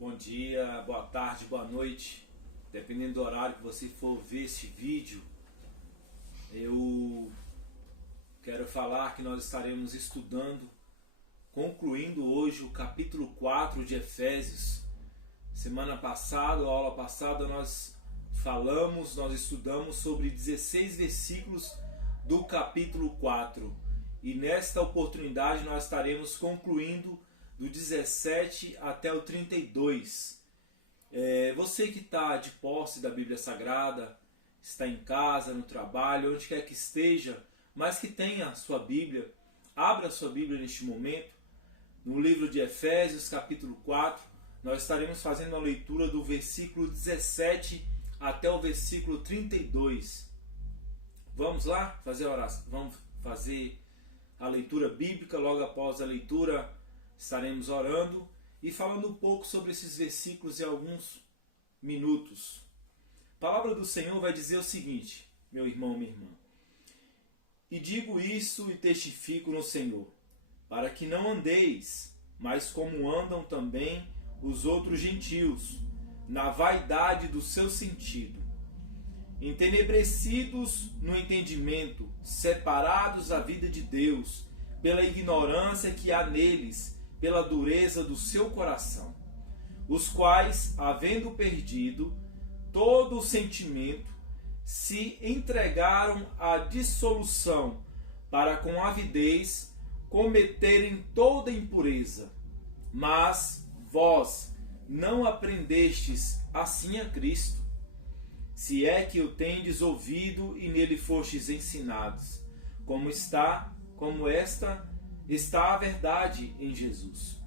Bom dia, boa tarde, boa noite, dependendo do horário que você for ver esse vídeo. Eu quero falar que nós estaremos estudando, concluindo hoje o capítulo 4 de Efésios. Semana passada, a aula passada, nós estudamos sobre 16 versículos do capítulo 4. E nesta oportunidade nós estaremos concluindo do 17 até o 32. Você que está de posse da Bíblia Sagrada, está em casa, no trabalho, onde quer que esteja, mas que tenha a sua Bíblia, abra a sua Bíblia neste momento. No livro de Efésios, capítulo 4, nós estaremos fazendo a leitura do versículo 17 até o versículo 32. Vamos lá fazer a oração, vamos fazer a leitura bíblica. Logo após a leitura estaremos orando e falando um pouco sobre esses versículos em alguns minutos. A palavra do Senhor vai dizer o seguinte, meu irmão, minha irmã: e digo isso e testifico no Senhor, para que não andeis, mas como andam também os outros gentios, na vaidade do seu sentido, entenebrecidos no entendimento, separados da vida de Deus, pela ignorância que há neles, pela dureza do seu coração, os quais, havendo perdido todo o sentimento, se entregaram à dissolução, para com avidez cometerem toda impureza. Mas vós não aprendestes assim a Cristo, se é que o tendes ouvido e nele fostes ensinados, como esta está a verdade em Jesus,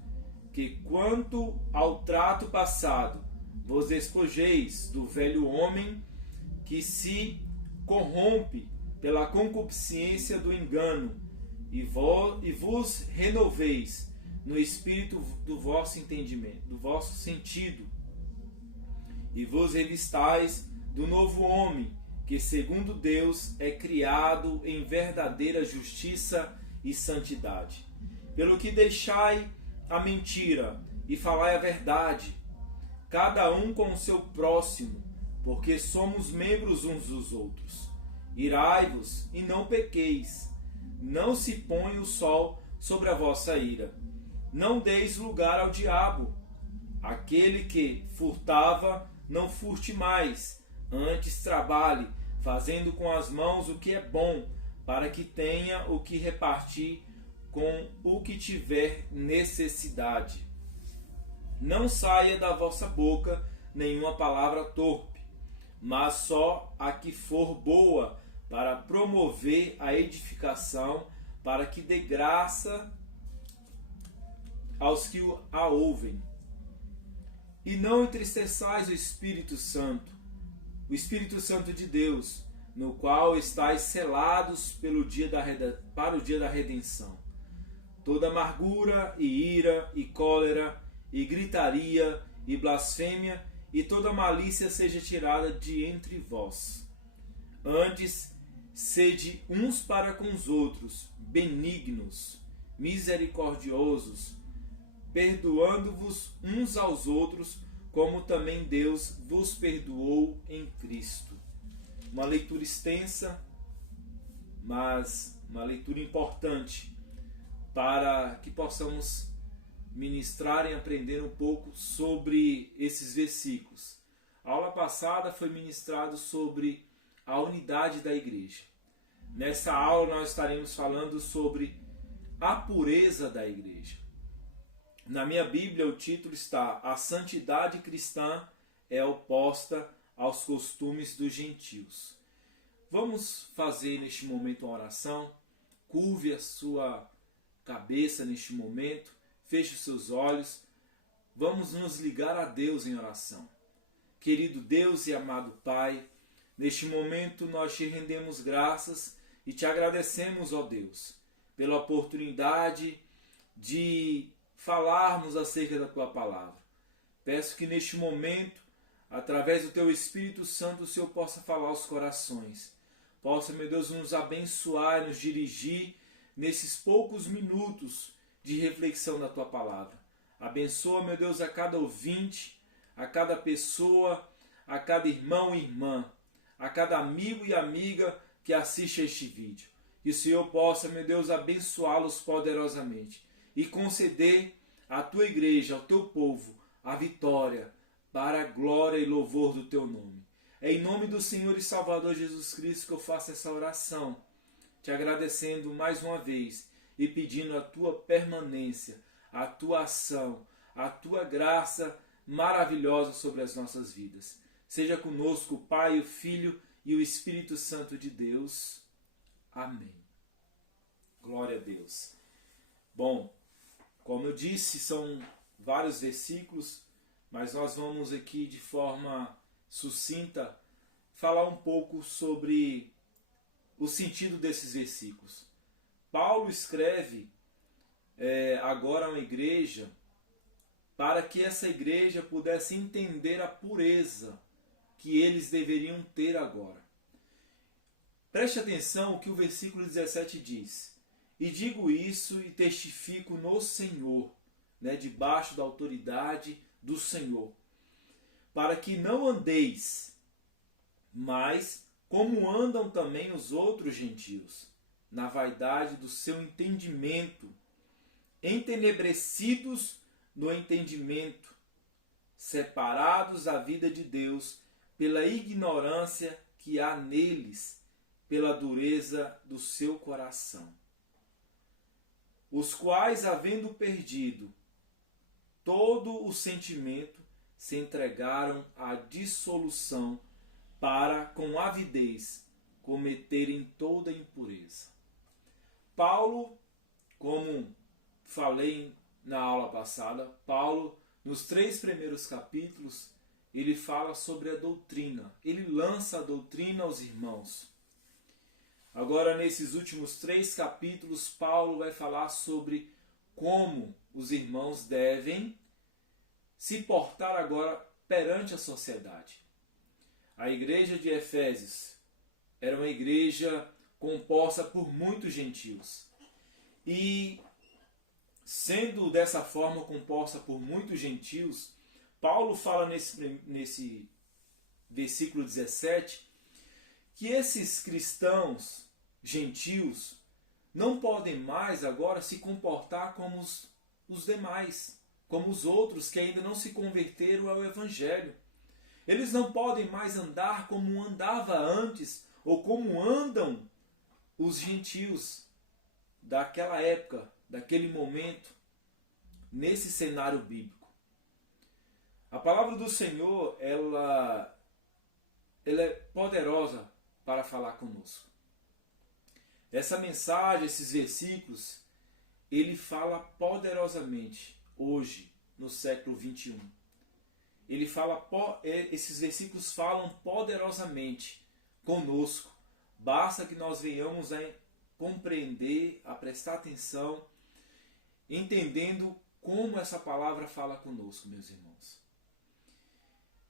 que quanto ao trato passado, vos despojeis do velho homem que se corrompe pela concupiscência do engano, e vos renoveis no espírito do vosso entendimento, do vosso sentido, e vos revistais do novo homem, que segundo Deus é criado em verdadeira justiça e santidade. Pelo que deixai a mentira e falai a verdade, cada um com o seu próximo, porque somos membros uns dos outros. Irai-vos e não pequeis, não se põe o sol sobre a vossa ira. Não deis lugar ao diabo. Aquele que furtava, não furte mais, antes trabalhe, fazendo com as mãos o que é bom, para que tenha o que repartir com o que tiver necessidade. Não saia da vossa boca nenhuma palavra torpe, mas só a que for boa, para promover a edificação, para que dê graça aos que a ouvem. E não entristeçais o Espírito Santo de Deus, no qual estáis selados para o dia da redenção. Toda amargura e ira e cólera e gritaria e blasfêmia e toda malícia seja tirada de entre vós. Antes, sede uns para com os outros, benignos, misericordiosos, perdoando-vos uns aos outros, como também Deus vos perdoou em Cristo. Uma leitura extensa, mas uma leitura importante para que possamos ministrar e aprender um pouco sobre esses versículos. A aula passada foi ministrado sobre a unidade da igreja. Nessa aula nós estaremos falando sobre a pureza da igreja. Na minha Bíblia o título está: A santidade cristã é oposta aos costumes dos gentios. Vamos fazer neste momento uma oração. Curve a sua cabeça neste momento, feche os seus olhos. Vamos nos ligar a Deus em oração. Querido Deus e amado Pai, neste momento nós te rendemos graças e te agradecemos, ó Deus, pela oportunidade de falarmos acerca da tua palavra. Peço que neste momento, através do teu Espírito Santo, o Senhor possa falar aos corações. Possa, meu Deus, nos abençoar e nos dirigir nesses poucos minutos de reflexão da tua palavra. Abençoa, meu Deus, a cada ouvinte, a cada pessoa, a cada irmão e irmã, a cada amigo e amiga que assiste a este vídeo. Que o Senhor possa, meu Deus, abençoá-los poderosamente e conceder à tua igreja, ao teu povo, a vitória para a glória e louvor do teu nome. É em nome do Senhor e Salvador Jesus Cristo que eu faço essa oração, te agradecendo mais uma vez e pedindo a tua permanência, a tua ação, a tua graça maravilhosa sobre as nossas vidas. Seja conosco o Pai, o Filho e o Espírito Santo de Deus. Amém. Glória a Deus. Bom, como eu disse, são vários versículos, mas nós vamos aqui de forma sucinta falar um pouco sobre o sentido desses versículos. Paulo escreve agora a uma igreja para que essa igreja pudesse entender a pureza que eles deveriam ter agora. Preste atenção o que o versículo 17 diz. E digo isso e testifico no Senhor, debaixo da autoridade do Senhor, para que não andeis, mas como andam também os outros gentios, na vaidade do seu entendimento, entenebrecidos no entendimento, separados da vida de Deus pela ignorância que há neles, pela dureza do seu coração. Os quais, havendo perdido todo o sentimento, se entregaram à dissolução para, com avidez, cometerem toda impureza. Paulo, como falei na aula passada, Paulo, nos 3 primeiros capítulos, ele fala sobre a doutrina. Ele lança a doutrina aos irmãos. Agora, nesses últimos 3 capítulos, Paulo vai falar sobre como os irmãos devem se portar agora perante a sociedade. A igreja de Efésios era uma igreja composta por muitos gentios. E, sendo dessa forma composta por muitos gentios, Paulo fala nesse versículo 17 que esses cristãos gentios não podem mais agora se comportar como os demais, como os outros que ainda não se converteram ao Evangelho. Eles não podem mais andar como andava antes, ou como andam os gentios daquela época, daquele momento, nesse cenário bíblico. A palavra do Senhor, ela é poderosa para falar conosco. Essa mensagem, esses versículos, ele fala poderosamente hoje, no século 21. Esses versículos falam poderosamente conosco. Basta que nós venhamos a compreender, a prestar atenção, entendendo como essa palavra fala conosco, meus irmãos.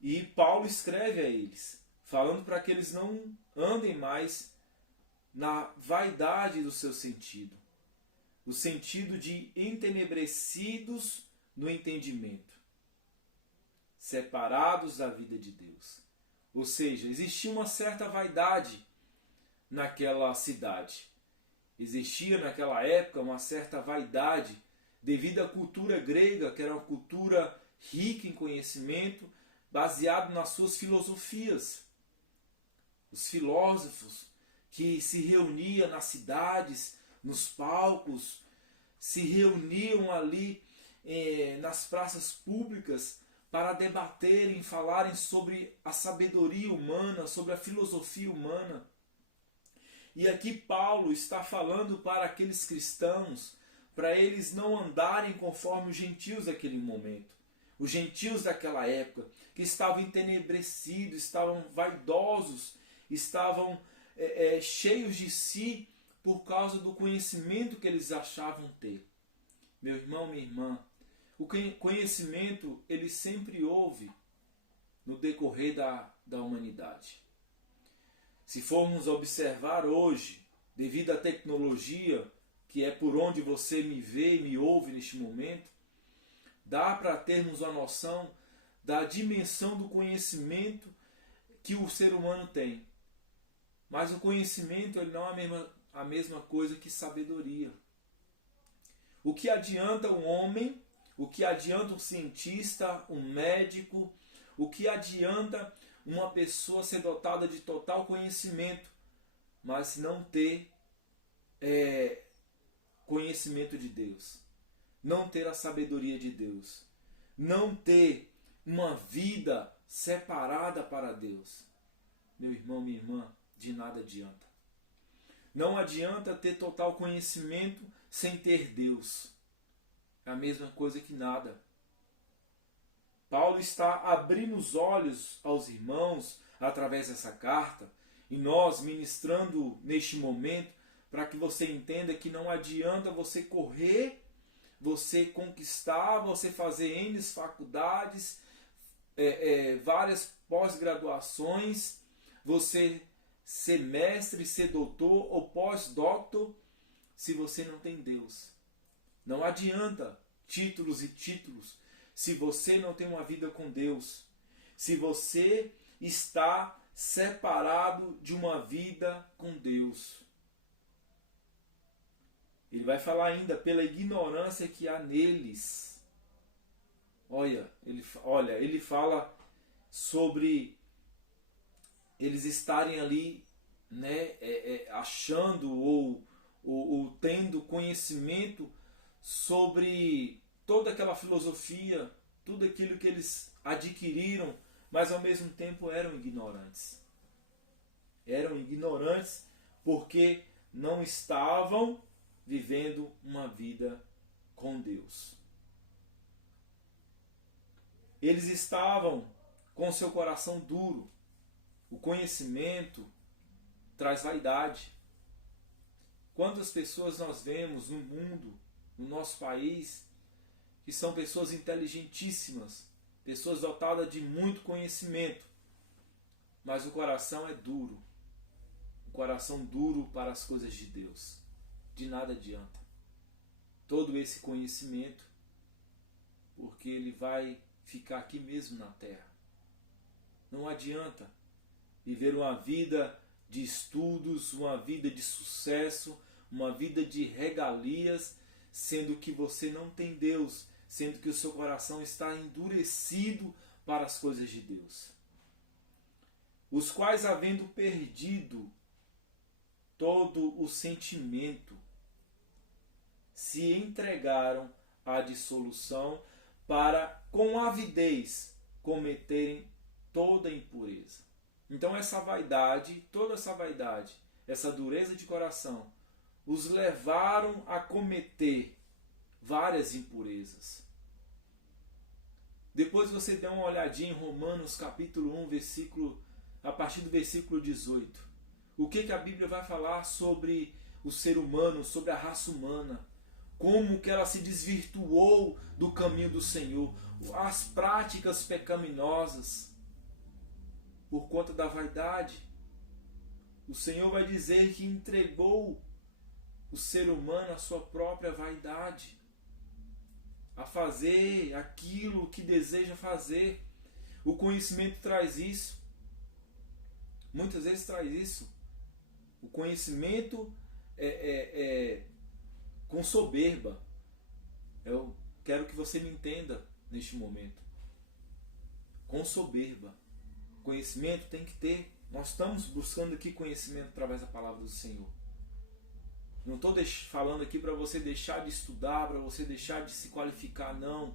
E Paulo escreve a eles, falando para que eles não andem mais na vaidade do seu sentido, o sentido de entenebrecidos no entendimento, separados da vida de Deus. Ou seja, existia uma certa vaidade naquela cidade. Existia naquela época uma certa vaidade devido à cultura grega, que era uma cultura rica em conhecimento, baseado nas suas filosofias. Os filósofos que se reuniam nas cidades, nos palcos, se reuniam ali nas praças públicas para debaterem, falarem sobre a sabedoria humana, sobre a filosofia humana. E aqui Paulo está falando para aqueles cristãos, para eles não andarem conforme os gentios daquele momento. Os gentios daquela época, que estavam entenebrecidos, estavam vaidosos, estavam cheios de si por causa do conhecimento que eles achavam ter. Meu irmão, minha irmã, o conhecimento ele sempre houve no decorrer da humanidade. Se formos observar hoje, devido à tecnologia, que é por onde você me vê e me ouve neste momento, Dá para termos uma noção da dimensão do conhecimento que o ser humano tem. Mas o conhecimento ele não é a mesma coisa que sabedoria. O que adianta um homem, o que adianta um cientista, um médico, o que adianta uma pessoa ser dotada de total conhecimento, mas não ter conhecimento de Deus, não ter a sabedoria de Deus, não ter uma vida separada para Deus? Meu irmão, minha irmã, de nada adianta. Não adianta ter total conhecimento sem ter Deus. É a mesma coisa que nada. Paulo está abrindo os olhos aos irmãos através dessa carta, e nós ministrando neste momento, para que você entenda que não adianta você correr, você conquistar, você fazer N faculdades, várias pós-graduações, você ser mestre, ser doutor ou pós-doutor, se você não tem Deus. Não adianta títulos e títulos se você não tem uma vida com Deus, se você está separado de uma vida com Deus. Ele vai falar ainda pela ignorância que há neles. Ele fala sobre eles estarem ali, né, achando ou tendo conhecimento sobre toda aquela filosofia, tudo aquilo que eles adquiriram, mas ao mesmo tempo eram ignorantes. Eram ignorantes porque não estavam vivendo uma vida com Deus. Eles estavam com seu coração duro. O conhecimento traz vaidade. Quantas pessoas nós vemos no mundo, no nosso país, que são pessoas inteligentíssimas, pessoas dotadas de muito conhecimento, mas o coração é duro. O coração duro para as coisas de Deus. De nada adianta todo esse conhecimento, porque ele vai ficar aqui mesmo na terra. Não adianta viver uma vida de estudos, uma vida de sucesso, uma vida de regalias, sendo que você não tem Deus, sendo que o seu coração está endurecido para as coisas de Deus. Os quais, havendo perdido todo o sentimento, se entregaram à dissolução para, com avidez, cometerem toda impureza. Então essa vaidade, toda essa vaidade, essa dureza de coração, os levaram a cometer várias impurezas. Depois você dê uma olhadinha em Romanos capítulo 1, a partir do versículo 18. O que a Bíblia vai falar sobre o ser humano, sobre a raça humana, como que ela se desvirtuou do caminho do Senhor, as práticas pecaminosas, por conta da vaidade. O Senhor vai dizer que entregou o ser humano à sua própria vaidade, a fazer aquilo que deseja fazer. O conhecimento traz isso. Muitas vezes traz isso. O conhecimento com soberba. Eu quero que você me entenda neste momento. Com soberba. Conhecimento tem que ter. Nós estamos buscando aqui conhecimento através da palavra do Senhor. Não estou falando aqui para você deixar de estudar, para você deixar de se qualificar, não.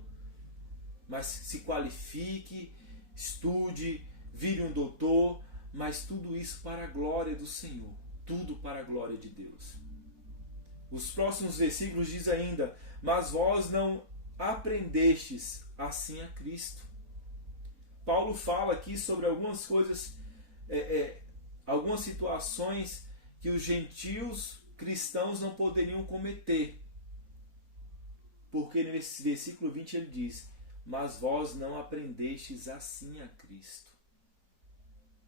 Mas se qualifique, estude, vire um doutor, mas tudo isso para a glória do Senhor. Tudo para a glória de Deus. Os próximos versículos diz ainda: mas vós não aprendestes assim a Cristo. Paulo fala aqui sobre algumas coisas, algumas situações que os gentios cristãos não poderiam cometer. Porque nesse versículo 20 ele diz: mas vós não aprendestes assim a Cristo.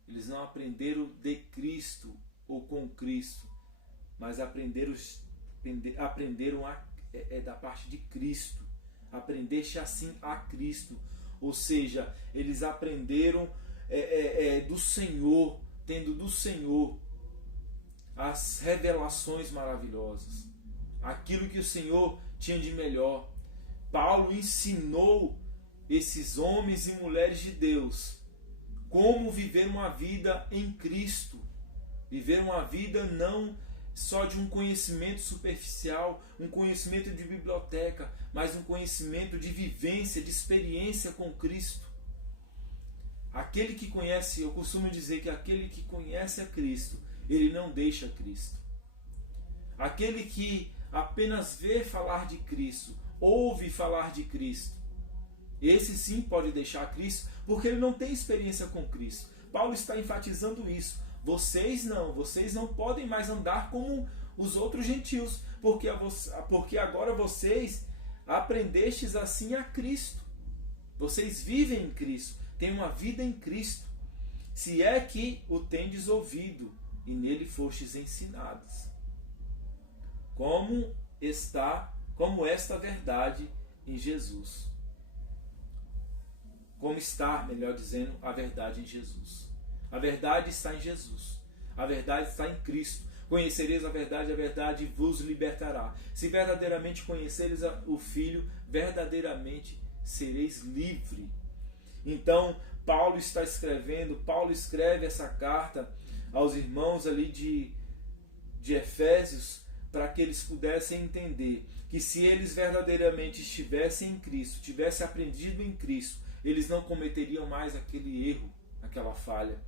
Eles não aprenderam de Cristo ou com Cristo, mas aprenderam da parte de Cristo. aprendeste assim a Cristo. Ou seja, eles aprenderam do Senhor, tendo do Senhor as revelações maravilhosas, aquilo que o Senhor tinha de melhor. Paulo ensinou esses homens e mulheres de Deus como viver uma vida em Cristo, viver uma vida não só de um conhecimento superficial, um conhecimento de biblioteca, mas um conhecimento de vivência, de experiência com Cristo. Aquele que conhece, eu costumo dizer que aquele que conhece a Cristo, ele não deixa Cristo. Aquele que apenas vê falar de Cristo, ouve falar de Cristo, esse sim pode deixar Cristo, porque ele não tem experiência com Cristo. Paulo está enfatizando isso. Vocês não podem mais andar como os outros gentios, porque agora vocês aprendestes assim a Cristo. Vocês vivem em Cristo, têm uma vida em Cristo, se é que o tendes ouvido e nele fostes ensinados. Como esta verdade em Jesus. Como está, melhor dizendo, a verdade em Jesus. A verdade está em Jesus. A verdade está em Cristo. Conhecereis a verdade vos libertará. Se verdadeiramente conhecereis o Filho, verdadeiramente sereis livre. Então, Paulo escreve essa carta aos irmãos ali de Efésios, para que eles pudessem entender que se eles verdadeiramente estivessem em Cristo, tivessem aprendido em Cristo, eles não cometeriam mais aquele erro, aquela falha.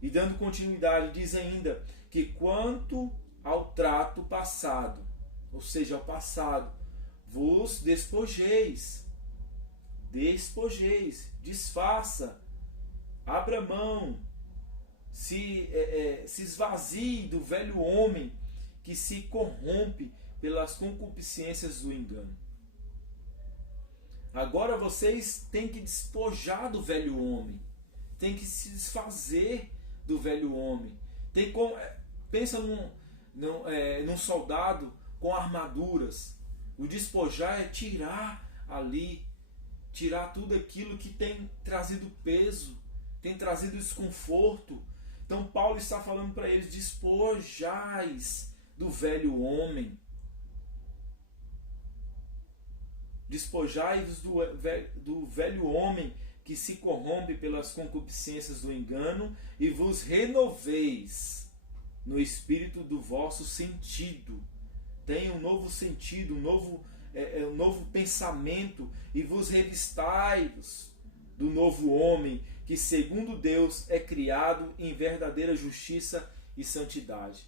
E dando continuidade, diz ainda que quanto ao trato passado, ou seja, ao passado, vos despojeis, desfaça, abra mão, se esvazie do velho homem que se corrompe pelas concupiscências do engano. Agora vocês têm que despojar do velho homem, têm que se desfazer do velho homem. Pensa num soldado com armaduras. O despojar é tirar tudo aquilo que tem trazido peso, tem trazido desconforto. Então Paulo está falando para eles: despojais do velho homem. Despojai-vos do velho homem que se corrompe pelas concupiscências do engano e vos renoveis no espírito do vosso sentido. Tenha um novo sentido, um novo pensamento, e vos revistai-vos do novo homem que segundo Deus é criado em verdadeira justiça e santidade.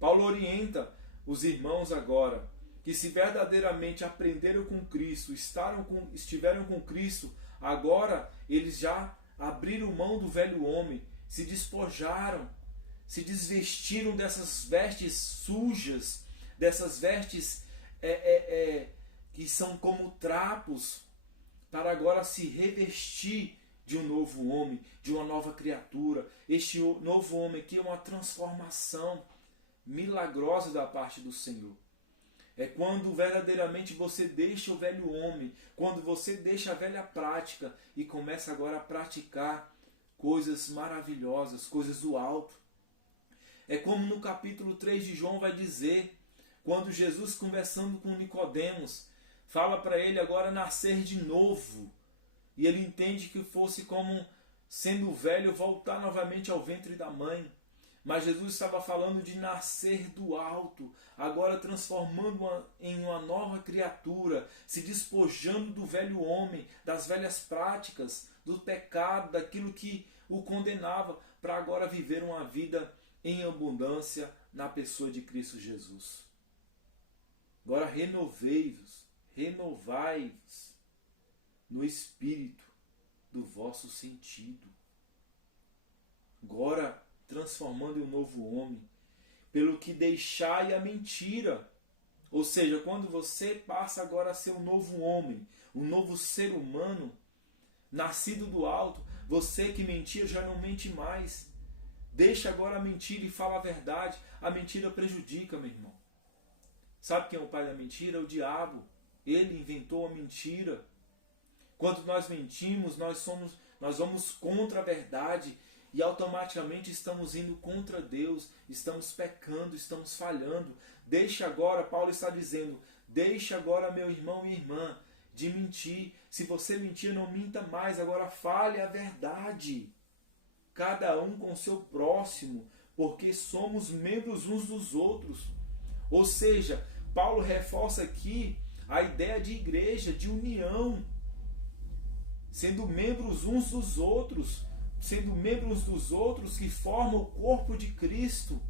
Paulo orienta os irmãos agora que se verdadeiramente aprenderam com Cristo, estiveram com Cristo, agora eles já abriram mão do velho homem, se despojaram, se desvestiram dessas vestes sujas, dessas vestes que são como trapos, para agora se revestir de um novo homem, de uma nova criatura. Este novo homem aqui é uma transformação milagrosa da parte do Senhor. É quando verdadeiramente você deixa o velho homem, quando você deixa a velha prática e começa agora a praticar coisas maravilhosas, coisas do alto. É como no capítulo 3 de João vai dizer, quando Jesus, conversando com Nicodemos, fala para ele agora nascer de novo. E ele entende que fosse como, sendo velho, voltar novamente ao ventre da mãe. Mas Jesus estava falando de nascer do alto, agora transformando em uma nova criatura, se despojando do velho homem, das velhas práticas, do pecado, daquilo que o condenava, para agora viver uma vida em abundância na pessoa de Cristo Jesus. Agora renovai-vos no espírito do vosso sentido. Agora transformando em um novo homem, pelo que deixai a mentira. Ou seja, quando você passa agora a ser um novo homem, um novo ser humano, nascido do alto, você que mentia já não mente mais. Deixa agora a mentira e fala a verdade. A mentira prejudica, meu irmão. Sabe quem é o pai da mentira? É o diabo. Ele inventou a mentira. Quando nós mentimos, nós vamos contra a verdade e automaticamente estamos indo contra Deus, estamos pecando, estamos falhando. Deixa agora, Paulo está dizendo, deixa agora, meu irmão e irmã, de mentir. Se você mentir, não minta mais, agora fale a verdade. Cada um com o seu próximo, porque somos membros uns dos outros. Ou seja, Paulo reforça aqui a ideia de igreja, de união, sendo membros uns dos outros, sendo membros dos outros que formam o corpo de Cristo,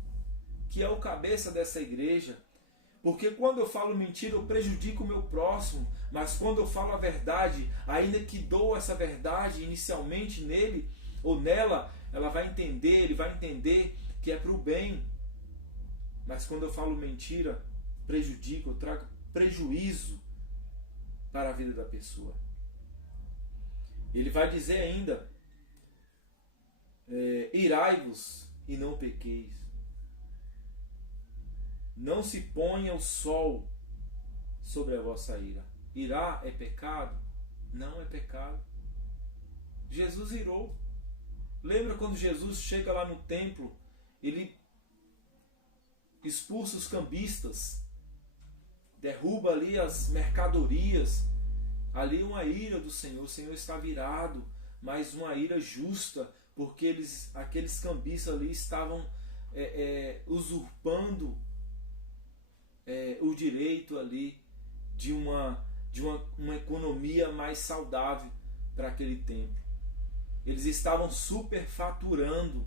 que é o cabeça dessa igreja. Porque quando eu falo mentira, eu prejudico o meu próximo, mas quando eu falo a verdade, ainda que dou essa verdade inicialmente nele ou nela, ela vai entender, ele vai entender que é para o bem. Mas quando eu falo mentira, prejudico, eu trago prejuízo para a vida da pessoa. Ele vai dizer ainda, irai-vos e não pequeis. Não se ponha o sol sobre a vossa ira. Irá é pecado? Não é pecado. Jesus irou. Lembra quando Jesus chega lá no templo, ele expulsa os cambistas, derruba ali as mercadorias, ali uma ira do Senhor. O Senhor estava irado, mas uma ira justa, porque aqueles cambistas ali estavam usurpando o direito ali de uma economia mais saudável para aquele tempo. Eles estavam superfaturando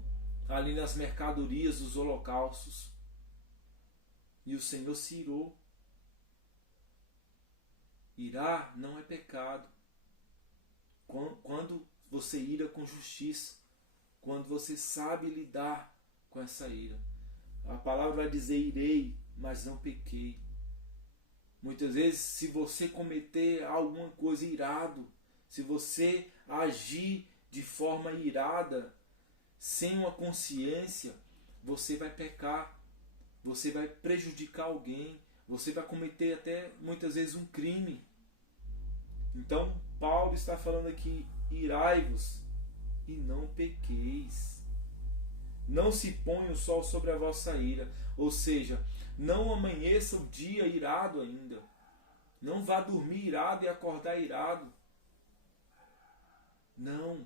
ali nas mercadorias dos holocaustos. E o Senhor se irou. Irar não é pecado. Quando você ira com justiça, quando você sabe lidar com essa ira. A palavra vai dizer irei, mas não pequei. Muitas vezes, se você cometer alguma coisa irado, se você agir de forma irada, sem uma consciência, você vai pecar, você vai prejudicar alguém, você vai cometer até muitas vezes um crime. Então Paulo está falando aqui, irai-vos e não pequeis. Não se ponha o sol sobre a vossa ira, ou seja, não amanheça o dia irado ainda. Não vá dormir irado e acordar irado. Não.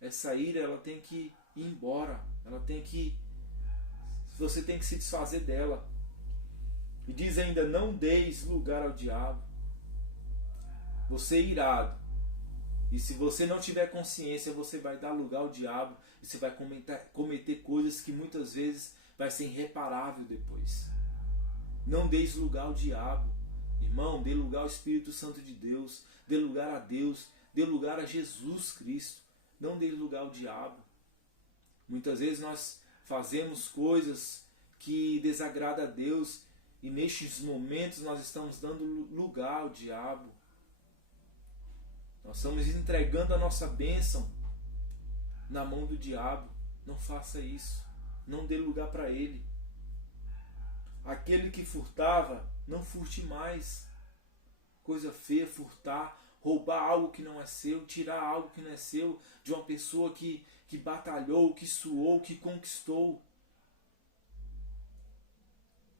Essa ira, ela tem que ir embora. Você tem que se desfazer dela. E diz ainda, não deis lugar ao diabo. Você é irado. E se você não tiver consciência, você vai dar lugar ao diabo. E você vai cometer coisas que muitas vezes vai ser irreparável depois. Não deis lugar ao diabo. Irmão, dê lugar ao Espírito Santo de Deus. Dê lugar a Deus. Dê lugar a Jesus Cristo. Não dê lugar ao diabo. Muitas vezes nós fazemos coisas que desagradam a Deus. E nestes momentos nós estamos dando lugar ao diabo. Nós estamos entregando a nossa bênção na mão do diabo. Não faça isso. Não dê lugar para ele. Aquele que furtava, não furte mais. Coisa feia, furtar, roubar algo que não é seu, tirar algo que não é seu, de uma pessoa que batalhou, que suou, que conquistou.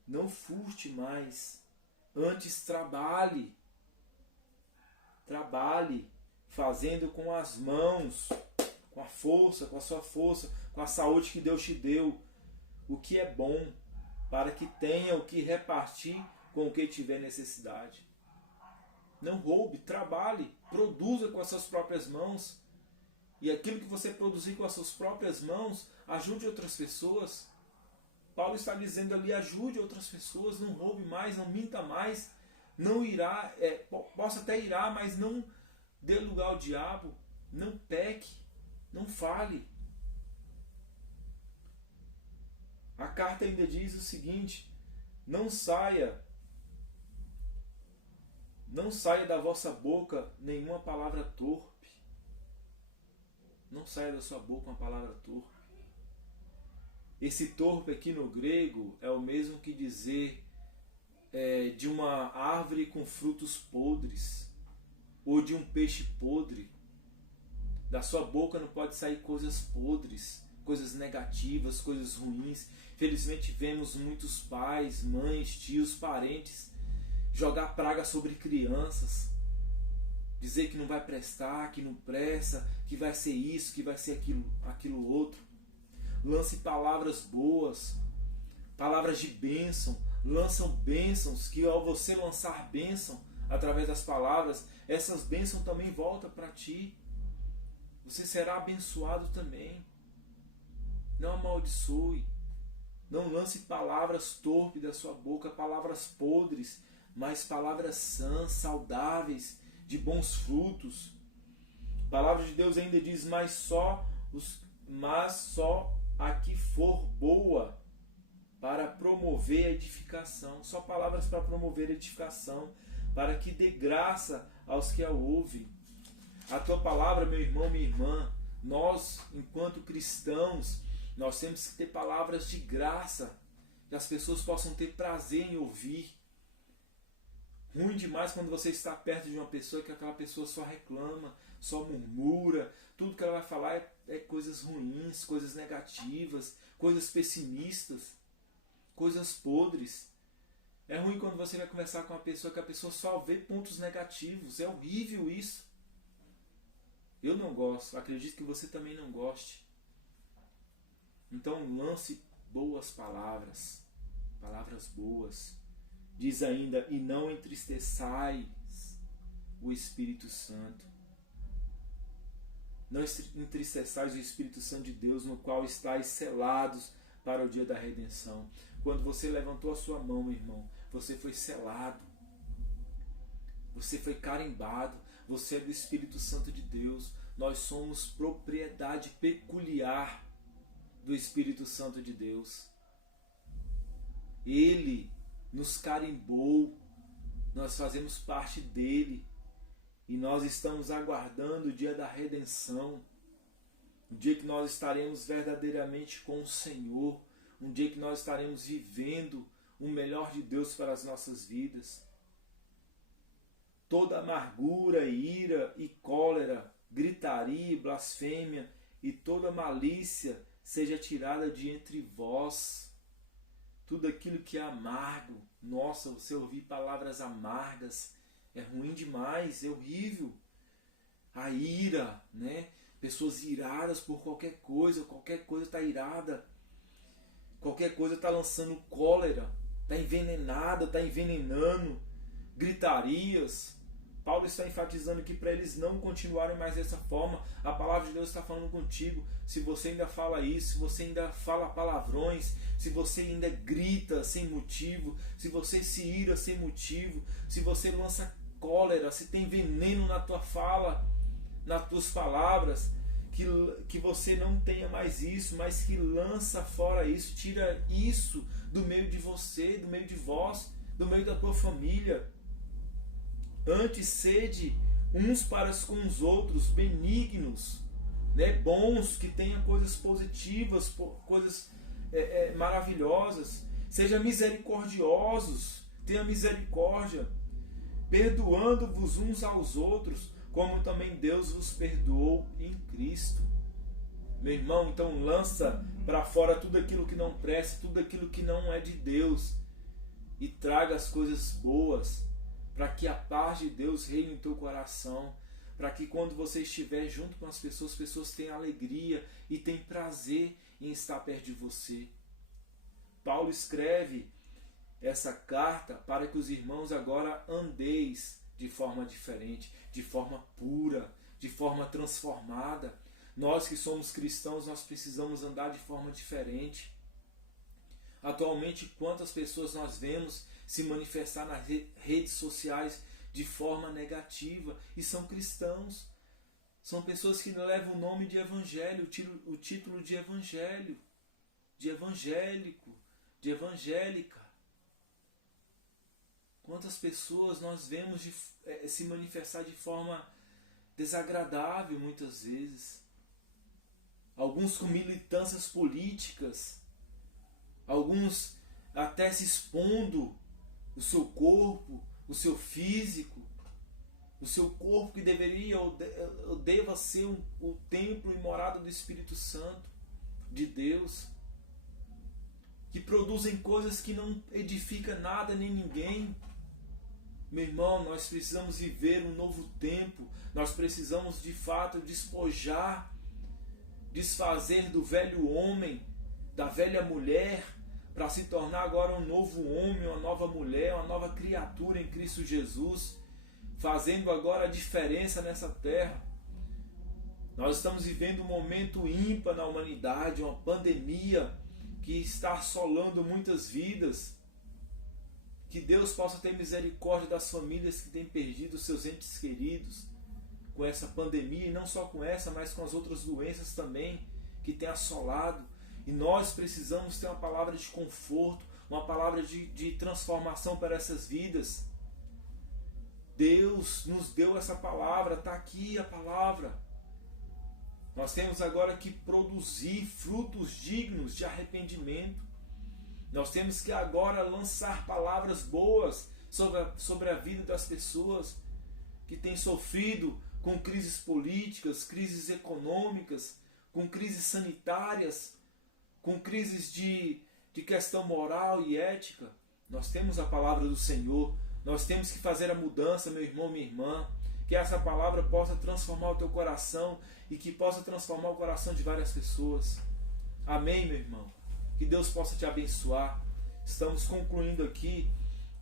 Não furte mais. Antes trabalhe. Trabalhe fazendo com as mãos, com a força, com a sua força, com a saúde que Deus te deu, o que é bom, para que tenha o que repartir com o que tiver necessidade. Não roube, trabalhe, produza com as suas próprias mãos. E aquilo que você produzir com as suas próprias mãos, ajude outras pessoas. Paulo está dizendo ali, ajude outras pessoas, não roube mais, não minta mais. Não irá, possa até irar, mas não dê lugar ao diabo, não peque, não fale. A carta ainda diz o seguinte, não saia da vossa boca nenhuma palavra torpe. Não saia da sua boca uma palavra torpe. Esse torpe aqui no grego é o mesmo que dizer de uma árvore com frutos podres, ou de um peixe podre. Da sua boca não pode sair coisas podres, coisas negativas, coisas ruins. Felizmente vemos muitos pais, mães, tios, parentes jogar praga sobre crianças, dizer que não vai prestar, que não presta, que vai ser isso, que vai ser aquilo outro. Lance palavras boas, palavras de bênção, lançam bênçãos, que ao você lançar bênção através das palavras, essas bênçãos também voltam para ti. Você será abençoado também. Não amaldiçoe. Não lance palavras torpes da sua boca, palavras podres, mas palavras sãs, saudáveis, de bons frutos. A palavra de Deus ainda diz, mas só a que for boa para promover a edificação. Só palavras para promover a edificação, para que dê graça aos que a ouvem. A tua palavra, meu irmão, minha irmã, nós, enquanto cristãos, nós temos que ter palavras de graça, que as pessoas possam ter prazer em ouvir. Ruim demais quando você está perto de uma pessoa que aquela pessoa só reclama, só murmura, tudo que ela vai falar é coisas ruins, coisas negativas, coisas pessimistas, coisas podres. É ruim quando você vai conversar com uma pessoa que a pessoa só vê pontos negativos. É horrível isso. Eu não gosto, acredito que você também não goste. Então lance boas palavras, palavras boas. Diz ainda, e não entristeçais o Espírito Santo. Não entristeçais o Espírito Santo de Deus, no qual estáis selados para o dia da redenção. Quando você levantou a sua mão, meu irmão, você foi selado. Você foi carimbado. Você é do Espírito Santo de Deus. Nós somos propriedade peculiar do Espírito Santo de Deus. Ele nos carimbou, nós fazemos parte dele e nós estamos aguardando o dia da redenção, o dia que nós estaremos verdadeiramente com o Senhor, um dia que nós estaremos vivendo o melhor de Deus para as nossas vidas. Toda amargura, ira e cólera, gritaria e blasfêmia e toda malícia seja tirada de entre vós. Tudo aquilo que é amargo, nossa, você ouvir palavras amargas, é ruim demais, é horrível. A ira, né? Pessoas iradas por qualquer coisa está irada. Qualquer coisa está lançando cólera, está envenenada, está envenenando, gritarias. Paulo está enfatizando que para eles não continuarem mais dessa forma, a palavra de Deus está falando contigo. Se você ainda fala isso, se você ainda fala palavrões, se você ainda grita sem motivo, se você se ira sem motivo, se você lança cólera, se tem veneno na tua fala, nas tuas palavras, que você não tenha mais isso, mas que lança fora isso, tira isso do meio de você, do meio de vós, do meio da tua família. Antes sede uns para com os outros, benignos, né? Bons, que tenham coisas positivas, coisas maravilhosas. Seja misericordiosos, tenha misericórdia, perdoando-vos uns aos outros, como também Deus vos perdoou em Cristo. Meu irmão, então lança para fora tudo aquilo que não presta, tudo aquilo que não é de Deus, e traga as coisas boas, para que a paz de Deus reine em teu coração, para que quando você estiver junto com as pessoas tenham alegria e tenham prazer em estar perto de você. Paulo escreve essa carta para que os irmãos agora andeis de forma diferente, de forma pura, de forma transformada. Nós que somos cristãos, nós precisamos andar de forma diferente. Atualmente, quantas pessoas nós vemos se manifestar nas redes sociais de forma negativa e são cristãos. São pessoas que levam o nome de evangelho, o título de evangelho, de evangélico, de evangélica. Quantas pessoas nós vemos se manifestar de forma desagradável muitas vezes. Alguns com militâncias políticas, alguns até se expondo o seu corpo, o seu físico, o seu corpo que deveria ou deva ser o templo e morada do Espírito Santo de Deus, que produzem coisas que não edificam nada nem ninguém. Meu irmão, nós precisamos viver um novo tempo, nós precisamos de fato despojar, desfazer do velho homem, da velha mulher, para se tornar agora um novo homem, uma nova mulher, uma nova criatura em Cristo Jesus, fazendo agora a diferença nessa terra. Nós estamos vivendo um momento ímpar na humanidade, uma pandemia que está assolando muitas vidas. Que Deus possa ter misericórdia das famílias que têm perdido seus entes queridos com essa pandemia, e não só com essa, mas com as outras doenças também que têm assolado. E nós precisamos ter uma palavra de conforto, uma palavra de transformação para essas vidas. Deus nos deu essa palavra, está aqui a palavra. Nós temos agora que produzir frutos dignos de arrependimento. Nós temos que agora lançar palavras boas sobre a vida das pessoas que têm sofrido com crises políticas, crises econômicas, com crises sanitárias, com crises de questão moral e ética. Nós temos a palavra do Senhor, nós temos que fazer a mudança, meu irmão, minha irmã, que essa palavra possa transformar o teu coração e que possa transformar o coração de várias pessoas. Amém, meu irmão? Que Deus possa te abençoar. Estamos concluindo aqui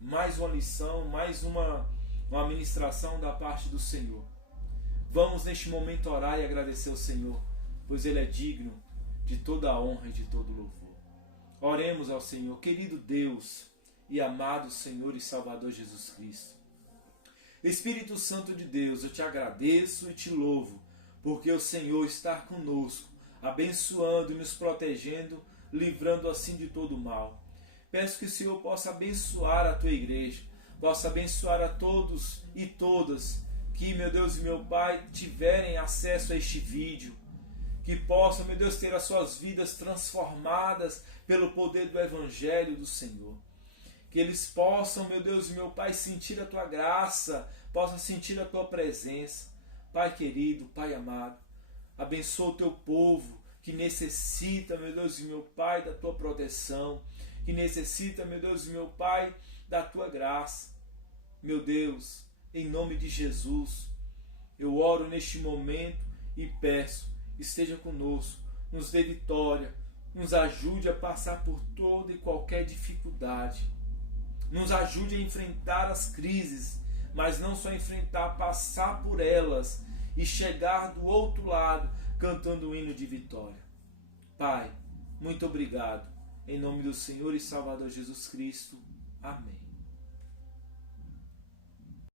mais uma lição, mais uma ministração da parte do Senhor. Vamos neste momento orar e agradecer ao Senhor, pois Ele é digno de toda a honra e de todo louvor. Oremos ao Senhor. Querido Deus e amado Senhor e Salvador Jesus Cristo, Espírito Santo de Deus, eu te agradeço e te louvo, porque o Senhor está conosco, abençoando e nos protegendo, livrando assim de todo mal. Peço que o Senhor possa abençoar a tua igreja, possa abençoar a todos e todas que, meu Deus e meu Pai, tiverem acesso a este vídeo, que possam, meu Deus, ter as suas vidas transformadas pelo poder do Evangelho do Senhor. Que eles possam, meu Deus e meu Pai, sentir a tua graça, possam sentir a tua presença. Pai querido, Pai amado, abençoa o teu povo que necessita, meu Deus e meu Pai, da tua proteção, que necessita, meu Deus e meu Pai, da tua graça. Meu Deus, em nome de Jesus, eu oro neste momento e peço, esteja conosco, nos dê vitória, nos ajude a passar por toda e qualquer dificuldade. Nos ajude a enfrentar as crises, mas não só enfrentar, passar por elas e chegar do outro lado cantando um hino de vitória. Pai, muito obrigado. Em nome do Senhor e Salvador Jesus Cristo. Amém.